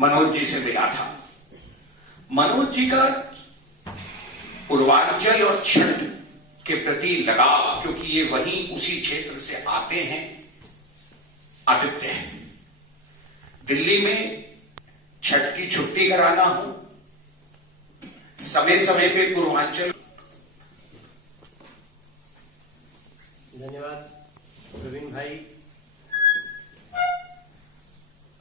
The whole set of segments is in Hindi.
मनोज जी से मिला था। मनोज जी का पूर्वांचल और छठ के प्रति लगाव, क्योंकि ये वहीं उसी क्षेत्र से आते हैं, आदित्य है। दिल्ली में छठ की छुट्टी कराना हो, समय समय पे पूर्वांचल। धन्यवाद प्रवीण भाई।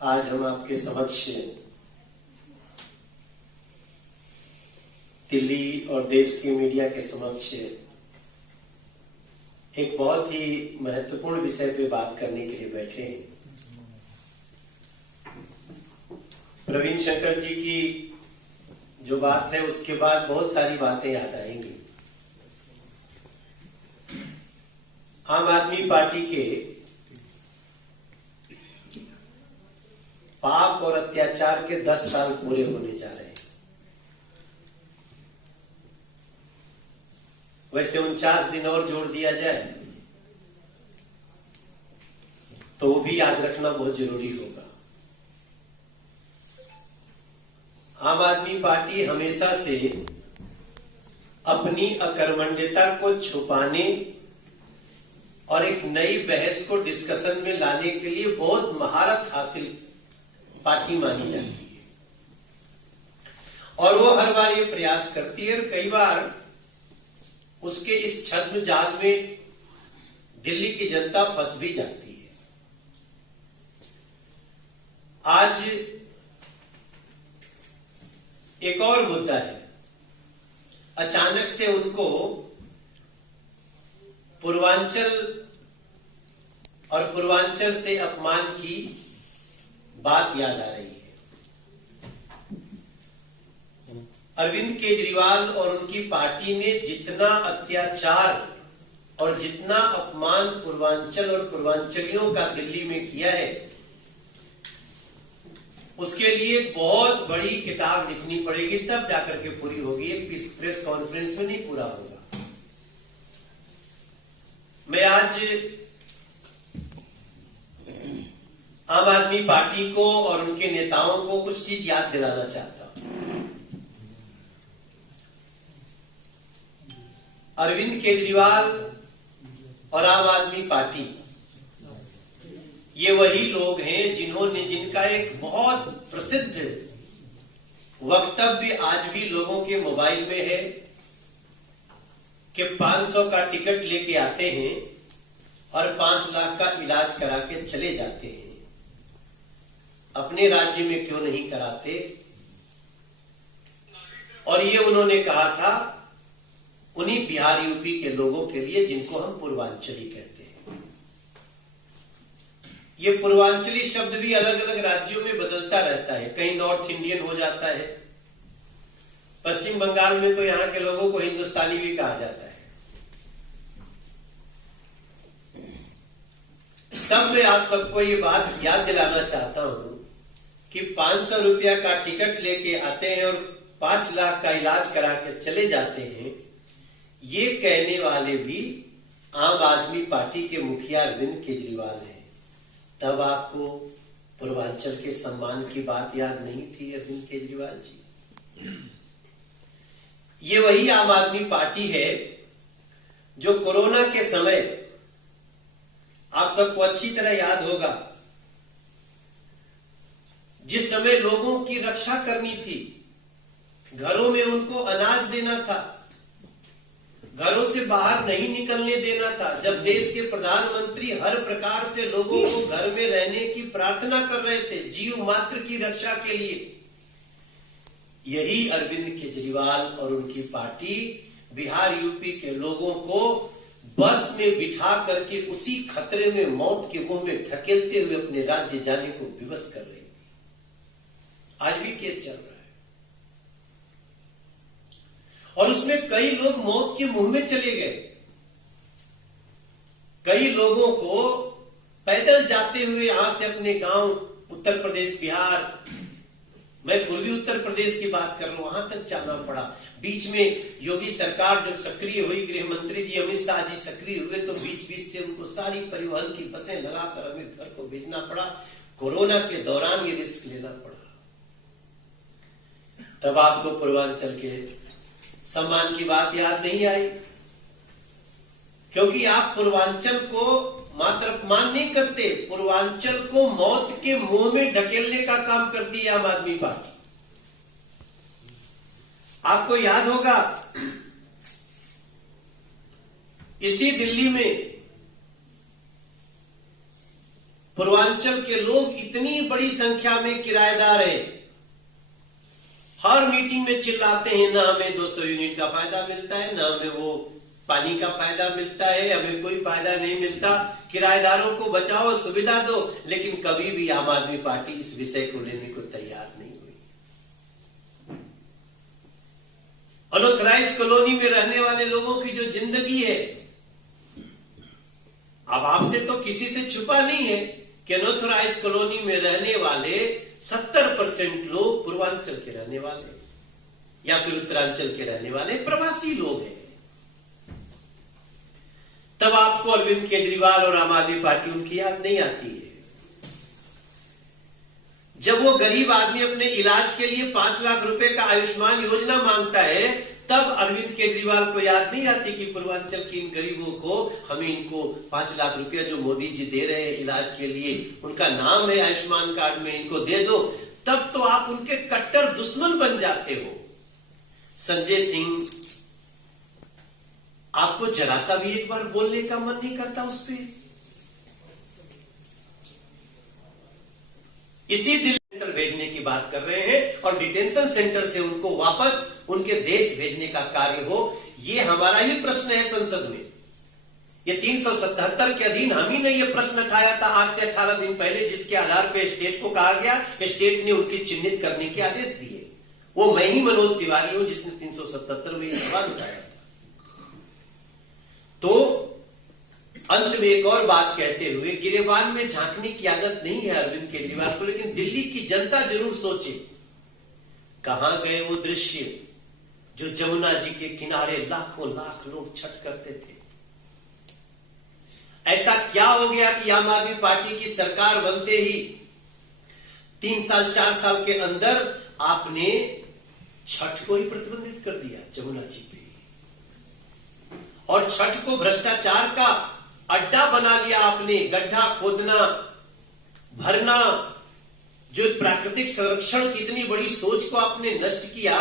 आज हम आपके समक्ष दिल्ली और देश के मीडिया के समक्ष एक बहुत ही महत्वपूर्ण विषय पे बात करने के लिए बैठे हैं। प्रवीण शंकर जी की जो बात है उसके बाद बहुत सारी बातें याद आएंगी। आम आदमी पार्टी के पाप और अत्याचार के 10 साल पूरे होने जा रहे हैं। वैसे 49 दिन और जोड़ दिया जाए तो वो भी याद रखना बहुत जरूरी होगा। आम आदमी पार्टी हमेशा से अपनी अकर्मण्यता को छुपाने और एक नई बहस को डिस्कशन में लाने के लिए बहुत महारत हासिल पार्टी मानी जाती है और वो हर बार ये प्रयास करती है। और कई बार उसके इस छद्म जाल में दिल्ली की जनता फंस भी जाती है। आज एक और मुद्दा है। अचानक से उनको पूर्वांचल और पूर्वांचल से अपमान की बात याद आ रही है। अरविंद केजरीवाल और उनकी पार्टी ने जितना अत्याचार और जितना अपमान पूर्वांचल और पूर्वांचलियों का दिल्ली में किया है, उसके लिए बहुत बड़ी किताब लिखनी पड़ेगी, तब जाकर के पूरी होगी। एक प्रेस कॉन्फ्रेंस में नहीं पूरा होगा। मैं आज आम आदमी पार्टी को और उनके नेताओं को कुछ चीज याद दिलाना चाहता हूं। अरविंद केजरीवाल और आम आदमी पार्टी ये वही लोग हैं जिनका एक बहुत प्रसिद्ध वक्तव्य आज भी लोगों के मोबाइल में है कि 500 का टिकट लेके आते हैं और 5 लाख का इलाज करा के चले जाते हैं। अपने राज्य में क्यों नहीं कराते? और ये उन्होंने कहा था उन्हीं बिहार यूपी के लोगों के लिए जिनको हम पूर्वांचली कहते हैं। ये पूर्वांचली शब्द भी अलग अलग राज्यों में बदलता रहता है। कहीं नॉर्थ इंडियन हो जाता है। पश्चिम बंगाल में तो यहां के लोगों को हिंदुस्तानी भी कहा जाता है। तब मैं आप सबको ये बात याद दिलाना चाहता हूं कि 500 रुपया का टिकट लेके आते हैं और 5 लाख का इलाज करा के चले जाते हैं। ये कहने वाले भी आम आदमी पार्टी के मुखिया अरविंद केजरीवाल हैं। तब आपको पूर्वांचल के सम्मान की बात याद नहीं थी अरविंद केजरीवाल जी? ये वही आम आदमी पार्टी है जो कोरोना के समय, आप सबको अच्छी तरह याद होगा, जिस समय लोगों की रक्षा करनी थी, घरों में उनको अनाज देना था, घरों से बाहर नहीं निकलने देना था, जब देश के प्रधानमंत्री हर प्रकार से लोगों को घर में रहने की प्रार्थना कर रहे थे जीव मात्र की रक्षा के लिए, यही अरविंद केजरीवाल और उनकी पार्टी बिहार यूपी के लोगों को बस में बिठा करके उसी खतरे में, मौत के मुंह में ढकेलते हुए अपने राज्य जाने को विवश कर रही थी। आज भी केस चल रहा है और उसमें कई लोग मौत के मुंह में चले गए। कई लोगों को पैदल जाते हुए यहां से अपने गांव, उत्तर प्रदेश, बिहार, मैं पूर्वी उत्तर प्रदेश की बात कर रहा हूं, वहां तक जाना पड़ा। बीच में योगी सरकार जब सक्रिय हुई, गृह मंत्री जी अमित शाह जी सक्रिय हुए, तो बीच बीच से उनको सारी परिवहन की बसें लगाकर हमें घर को भेजना पड़ा। कोरोना के दौरान ये रिस्क लेना पड़ा। तब आपको पूर्वांचल के सम्मान की बात याद नहीं आई, क्योंकि आप पूर्वांचल को मात्र अपमान नहीं करते, पूर्वांचल को मौत के मुंह में ढकेलने का काम करती है आम आदमी पार्टी। आपको याद होगा इसी दिल्ली में पूर्वांचल के लोग इतनी बड़ी संख्या में किराएदार हैं, हर मीटिंग में चिल्लाते हैं ना हमें 200 यूनिट का फायदा मिलता है, ना हमें वो पानी का फायदा मिलता है, हमें कोई फायदा नहीं मिलता, किराएदारों को बचाओ, सुविधा दो। लेकिन कभी भी आम आदमी पार्टी इस विषय को लेने को तैयार नहीं हुई। अनऑथराइज कॉलोनी में रहने वाले लोगों की जो जिंदगी है, अब आपसे तो किसी से छुपा नहीं है कि अनऑथराइज कॉलोनी में रहने वाले 70% लोग पूर्वांचल के रहने वाले या फिर उत्तरांचल के रहने वाले प्रवासी लोग हैं। तब आपको अरविंद केजरीवाल और आम आदमी पार्टी उनकी याद नहीं आती है। जब वो गरीब आदमी अपने इलाज के लिए 5 लाख रुपए का आयुष्मान योजना मांगता है, तब अरविंद केजरीवाल को याद नहीं आती कि पूर्वांचल के इन गरीबों को, हमें इनको 5 लाख रुपया जो मोदी जी दे रहे हैं इलाज के लिए, उनका नाम है आयुष्मान कार्ड में, इनको दे दो। तब तो आप उनके कट्टर दुश्मन बन जाते हो। संजय सिंह, आपको जरा सा भी एक बार बोलने का मन नहीं करता उस पर? इसी दिल्ली सेंटर भेजने की बात कर रहे हैं और डिटेंशन सेंटर से उनको वापस उनके देश भेजने का कार्य हो, ये हमारा ही प्रश्न है संसद में। ये 377 के अधीन हम ही ने ये प्रश्न उठाया था आज से 18 दिन पहले, जिसके आधार पर स्टेट को कहा गया, स्टेट ने उनकी चिन्हित करने के आदेश दिए। वो मैं ही मनोज तिवारी हूं जिसने 377 में यह सवाल उठाया था। तो अंत में एक और बात कहते हुए, गिरेबान में झांकने की आदत नहीं है अरविंद केजरीवाल को, लेकिन दिल्ली की जनता जरूर सोचे, कहां गए वो दृश्य जो जमुना जी के किनारे लाखों लाख लोग छठ करते थे। ऐसा क्या हो गया कि आम आदमी पार्टी की सरकार बनते ही 3 साल 4 साल के अंदर आपने छठ को ही प्रतिबंधित कर दिया जमुना जी पे, और छठ को भ्रष्टाचार का अड्डा बना लिया आपने। गड्ढा खोदना, भरना, जो प्राकृतिक संरक्षण की इतनी बड़ी सोच को आपने नष्ट किया।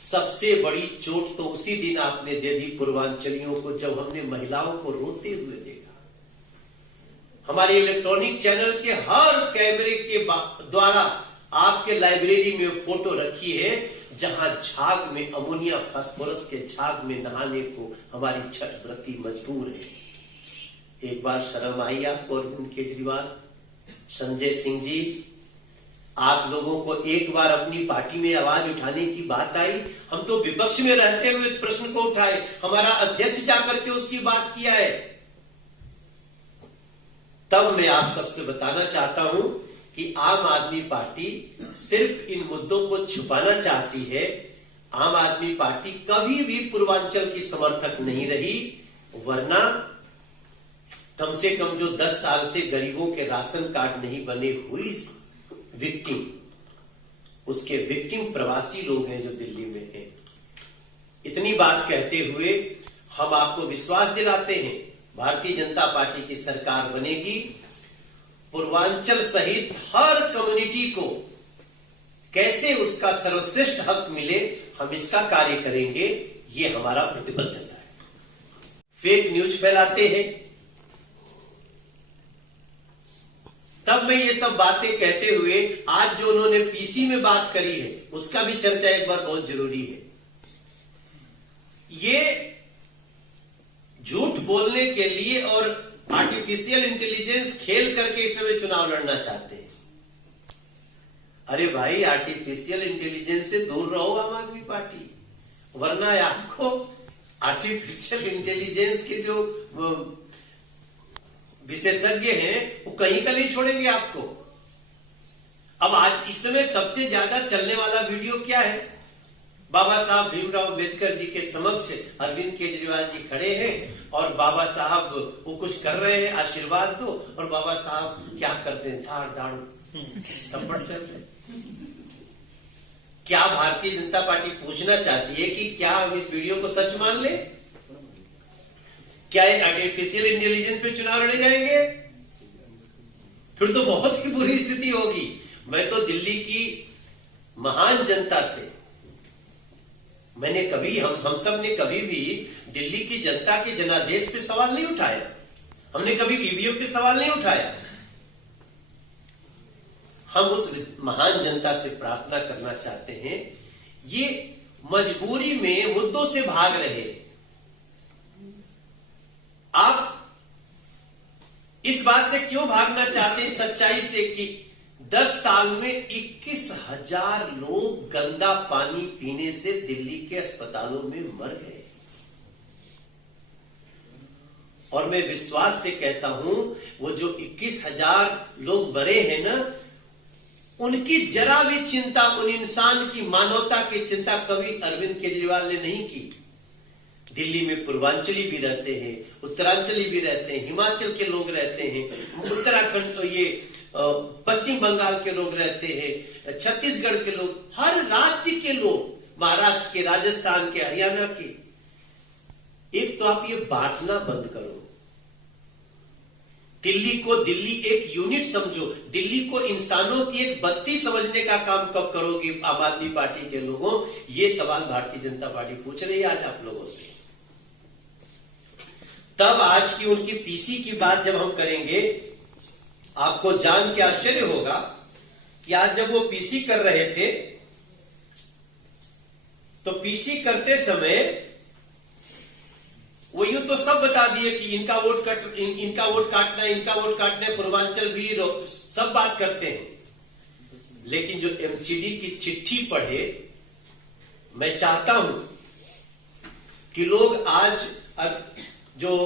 सबसे बड़ी चोट तो उसी दिन आपने दे दी पूर्वांचलियों को, जब हमने महिलाओं को रोते हुए देखा। हमारे इलेक्ट्रॉनिक चैनल के हर कैमरे के द्वारा आपके लाइब्रेरी में फोटो रखी है, जहां झाग में, अमोनिया फास्फोरस के झाग में नहाने को हमारी छठ व्रती मजबूर है। एक बार शर्म आई आपको अरविंद केजरीवाल, संजय सिंह जी? आप लोगों को एक बार अपनी पार्टी में आवाज उठाने की बात आई, हम तो विपक्ष में रहते हुए इस प्रश्न को उठाए, हमारा अध्यक्ष जाकर के उसकी बात किया है। तब मैं आप सबसे बताना चाहता हूं कि आम आदमी पार्टी सिर्फ इन मुद्दों को छुपाना चाहती है। आम आदमी पार्टी कभी भी पूर्वांचल की समर्थक नहीं रही, वरना कम से कम जो 10 साल से गरीबों के राशन कार्ड नहीं बने हुई विक्टिम, उसके विक्टिम प्रवासी लोग हैं जो दिल्ली में हैं। इतनी बात कहते हुए हम आपको विश्वास दिलाते हैं, भारतीय जनता पार्टी की सरकार बनेगी। पूर्वांचल सहित हर कम्युनिटी को कैसे उसका सर्वश्रेष्ठ हक मिले, हम इसका कार्य करेंगे, ये हमारा प्रतिबद्धता है। फेक न्यूज फैलाते हैं, तब मैं ये सब बातें कहते हुए आज जो उन्होंने पीसी में बात करी है उसका भी चर्चा एक बार बहुत जरूरी है। ये झूठ बोलने के लिए और आर्टिफिशियल इंटेलिजेंस खेल करके इस समय चुनाव लड़ना चाहते हैं। अरे भाई, आर्टिफिशियल इंटेलिजेंस से दूर रहो आम आदमी पार्टी, वरना आपको आर्टिफिशियल इंटेलिजेंस के जो विशेषज्ञ हैं वो कहीं का नहीं छोड़ेंगे आपको। अब आज इस समय सबसे ज्यादा चलने वाला वीडियो क्या है? बाबा साहब भीमराव अंबेडकर जी के समक्ष अरविंद केजरीवाल जी खड़े हैं और बाबा साहब वो कुछ कर रहे हैं, आशीर्वाद दो, और बाबा साहब क्या करते हैं, धाड़ धाड़ थप्पड़ चल रहे। क्या भारतीय जनता पार्टी पूछना चाहती है कि क्या हम इस वीडियो को सच मान ले? क्या आर्टिफिशियल इंटेलिजेंस पे चुनाव लड़े जाएंगे? फिर तो बहुत ही बुरी स्थिति होगी। मैं तो दिल्ली की महान जनता से, मैंने कभी हम सब ने कभी भी दिल्ली की जनता के जनादेश पे सवाल नहीं उठाया, हमने कभी ईवीएम पे सवाल नहीं उठाया। हम उस महान जनता से प्रार्थना करना चाहते हैं, ये मजबूरी में मुद्दों से भाग रहे हैं। आप इस बात से क्यों भागना चाहते हैं, सच्चाई से, कि 10 साल में 21,000 लोग गंदा पानी पीने से दिल्ली के अस्पतालों में मर गए। और मैं विश्वास से कहता हूं, वो जो 21,000 लोग मरे हैं ना, उनकी जरा भी चिंता, उन इंसान की मानवता की चिंता कभी अरविंद केजरीवाल ने नहीं की। दिल्ली में पूर्वांचली भी रहते हैं, उत्तरांचली भी रहते हैं, हिमाचल के लोग रहते हैं, उत्तराखंड तो ये पश्चिम बंगाल के लोग रहते हैं, छत्तीसगढ़ के लोग, हर राज्य के लोग, महाराष्ट्र के, राजस्थान के, हरियाणा के। एक तो आप ये बांटना बंद करो, दिल्ली को दिल्ली एक यूनिट समझो, दिल्ली को इंसानों की एक बस्ती समझने का काम कब करोगे आम आदमी पार्टी के लोगों? ये सवाल भारतीय जनता पार्टी पूछ रही है आज आप लोगों से। तब आज की उनकी पीसी की बात जब हम करेंगे, आपको जान के आश्चर्य होगा कि आज जब वो पीसी कर रहे थे, तो पीसी करते समय वो यूं तो सब बता दिए कि इनका वोट इनका वोट काटना है, इनका वोट काटना है, पूर्वांचल भी सब बात करते हैं। लेकिन जो एमसीडी की चिट्ठी पढ़े, मैं चाहता हूं कि लोग आज जो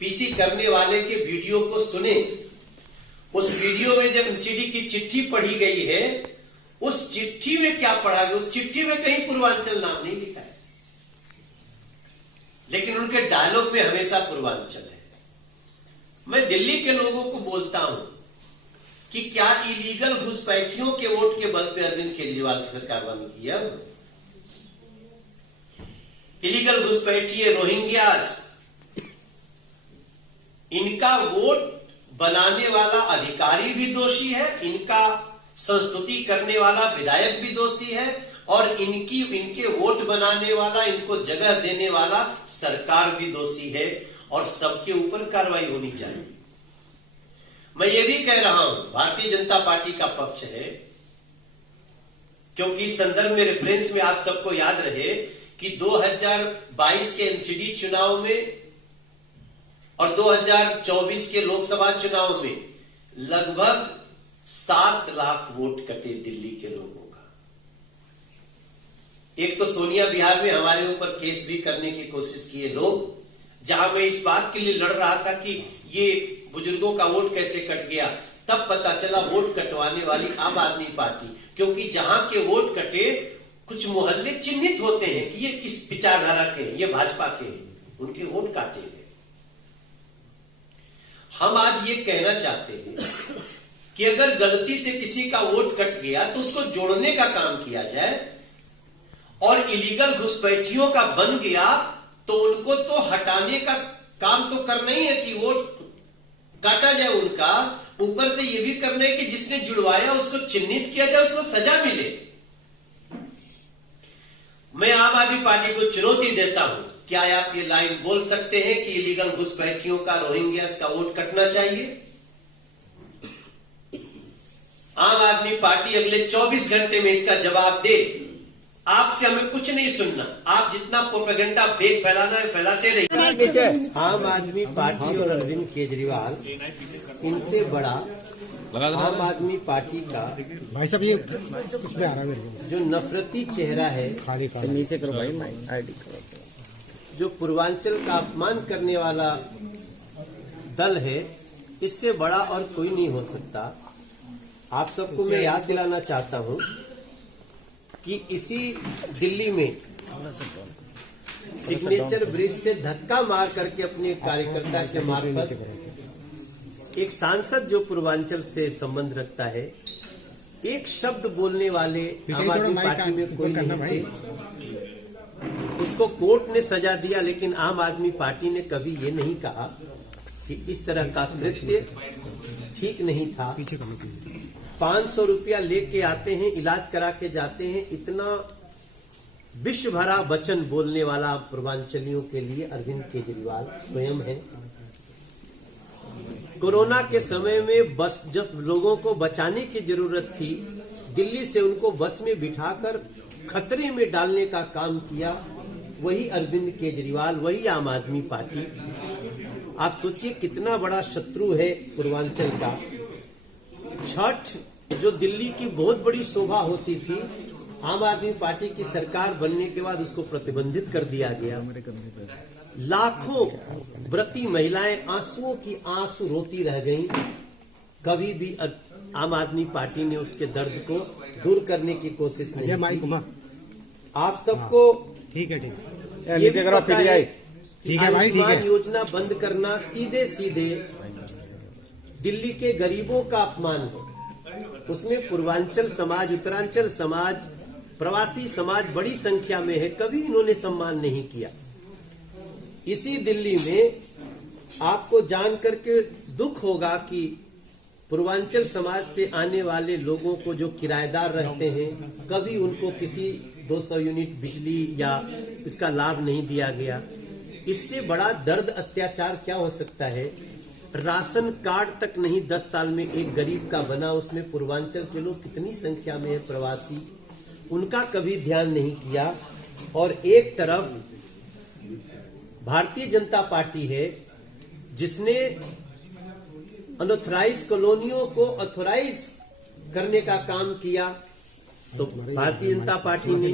पीसी करने वाले के वीडियो को सुने। उस वीडियो में जब एमसीडी की चिट्ठी पढ़ी गई है, उस चिट्ठी में क्या पढ़ा गया? उस चिट्ठी में कहीं पूर्वांचल नाम नहीं लिखा है, लेकिन उनके डायलॉग में हमेशा पूर्वांचल है। मैं दिल्ली के लोगों को बोलता हूं कि क्या इलीगल घुसपैठियों के वोट के बल पे अरविंद केजरीवाल की सरकार बंद की? अब इलीगल घुसपैठिए, रोहिंग्यास, इनका वोट बनाने वाला अधिकारी भी दोषी है, इनका संस्तुति करने वाला विधायक भी दोषी है, और इनके वोट बनाने वाला, इनको जगह देने वाला सरकार भी दोषी है, और सबके ऊपर कार्रवाई होनी चाहिए। मैं ये भी कह रहा हूं, भारतीय जनता पार्टी का पक्ष है, क्योंकि इस संदर्भ में रेफरेंस में आप सबको याद रहे कि 2022 के एमसीडी चुनाव में और 2024 के लोकसभा चुनाव में लगभग 7 लाख वोट कटे दिल्ली के लोगों का। एक तो सोनिया बिहार में हमारे ऊपर केस भी करने की कोशिश किए लोग, जहां मैं इस बात के लिए लड़ रहा था कि ये बुजुर्गों का वोट कैसे कट गया, तब पता चला वोट कटवाने वाली आम आदमी पार्टी, क्योंकि जहां के वोट कटे, कुछ मोहल्ले चिन्हित होते हैं कि ये इस विचारधारा के हैं, ये भाजपा के हैं, उनके वोट काटे गए। हम आज ये कहना चाहते हैं कि अगर गलती से किसी का वोट कट गया तो उसको जोड़ने का काम किया जाए, और इलीगल घुसपैठियों का बन गया तो उनको तो हटाने का काम तो करना ही है कि वोट काटा जाए उनका, ऊपर से यह भी करना है कि जिसने जुड़वाया उसको चिन्हित किया जाए, उसको सजा मिले। मैं आम आदमी पार्टी को चुनौती देता हूं, क्या आप ये लाइन बोल सकते हैं कि इलीगल घुसपैठियों का, रोहिंग्यास का वोट कटना चाहिए? आम आदमी पार्टी अगले 24 घंटे में इसका जवाब दे। आपसे हमें कुछ नहीं सुनना, आप जितना प्रोपेगेंडा फेक फैलाना है फैलाते रहिए। आम आदमी पार्टी और अरविंद केजरीवाल, इनसे बड़ा आम आदमी पार्टी का भाई साहब ये इसमें आ रहा है मेरे को, जो नफरती चेहरा है, खाली नीचे करो भाई, आईडी करो, जो पूर्वांचल का अपमान करने वाला दल है, इससे बड़ा और कोई नहीं हो सकता। आप सबको मैं याद दिलाना चाहता हूं कि इसी दिल्ली में सिग्नेचर ब्रिज से धक्का मार करके अपने कार्यकर्ता के मार्फत एक सांसद जो पूर्वांचल से संबंध रखता है, एक शब्द बोलने वाले आम आदमी पार्टी में कोई नहीं थे। उसको कोर्ट ने सजा दिया, लेकिन आम आदमी पार्टी ने कभी ये नहीं कहा कि इस तरह का कृत्य ठीक नहीं था। 500 रुपया लेके आते हैं, इलाज करा के जाते हैं। इतना विश्व भरा वचन बोलने वाला पूर्वांचलियों के लिए अरविंद केजरीवाल स्वयं है। कोरोना के समय में बस जब लोगों को बचाने की जरूरत थी, दिल्ली से उनको बस में बिठाकर खतरे में डालने का काम किया वही अरविंद केजरीवाल, वही आम आदमी पार्टी। आप सोचिए कितना बड़ा शत्रु है पूर्वांचल का। छठ जो दिल्ली की बहुत बड़ी शोभा होती थी, आम आदमी पार्टी की सरकार बनने के बाद उसको प्रतिबंधित कर दिया गया। लाखों व्रती महिलाएं आंसुओं की आंसू रोती रह गईं। कभी भी आम आदमी पार्टी ने उसके दर्द को दूर करने की कोशिश नहीं की। आप सबको ठीक है ये भी पता है कि ठीक है भाई, ठीक है। आयुष्मान योजना बंद करना सीधे सीधे दिल्ली के गरीबों का अपमान है। उसमें पूर्वांचल समाज, उत्तरांचल समाज, प्रवासी समाज बड़ी संख्या में है, कभी इन्होंने सम्मान नहीं किया। इसी दिल्ली में आपको जान करके दुख होगा कि पूर्वांचल समाज से आने वाले लोगों को जो किराएदार रहते हैं, कभी उनको किसी 200 यूनिट बिजली या इसका लाभ नहीं दिया गया। इससे बड़ा दर्द अत्याचार क्या हो सकता है। राशन कार्ड तक नहीं 10 साल में एक गरीब का बना। उसमें पूर्वांचल के लोग कितनी संख्या में है प्रवासी, उनका कभी ध्यान नहीं किया। और एक तरफ भारतीय जनता पार्टी है जिसने अनऑथराइज कॉलोनियों को ऑथराइज करने का काम किया। तो भारतीय जनता पार्टी ने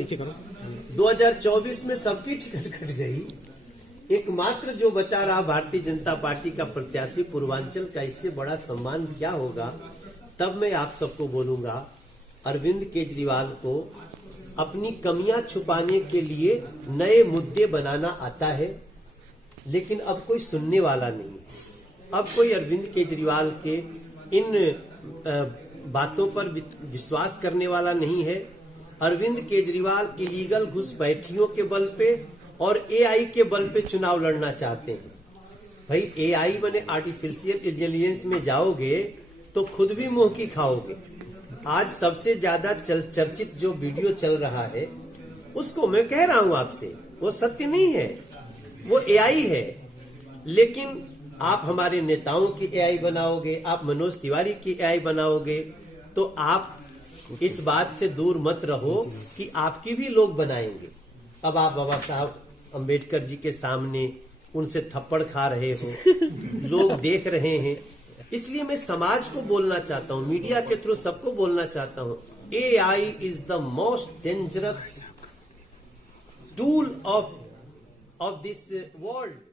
2024 में सबकी टिकट कट गई। एकमात्र जो बचा रहा भारतीय जनता पार्टी का प्रत्याशी पूर्वांचल का। इससे बड़ा सम्मान क्या होगा। तब मैं आप सबको बोलूंगा, अरविंद केजरीवाल को अपनी कमियां छुपाने के लिए नए मुद्दे बनाना आता है, लेकिन अब कोई सुनने वाला नहीं है। अब कोई अरविंद केजरीवाल के इन बातों पर विश्वास करने वाला नहीं है। अरविंद केजरीवाल इलीगल घुसपैठियों के बल पे और एआई के बल पे चुनाव लड़ना चाहते हैं। भाई एआई माने आर्टिफिशियल इंटेलिजेंस में जाओगे तो खुद भी मुंह की खाओगे। आज सबसे ज्यादा चर्चित जो वीडियो चल रहा है, उसको मैं कह रहा हूं आपसे, वो सत्य नहीं है, वो एआई है। लेकिन आप हमारे नेताओं की एआई बनाओगे, आप मनोज तिवारी की एआई बनाओगे, तो आप इस बात से दूर मत रहो कि आपकी भी लोग बनाएंगे। अब आप बाबा साहब अंबेडकर जी के सामने उनसे थप्पड़ खा रहे हो, लोग देख रहे हैं। इसलिए मैं समाज को बोलना चाहता हूं, मीडिया के थ्रू सबको बोलना चाहता हूं, AI is the most dangerous tool of this world.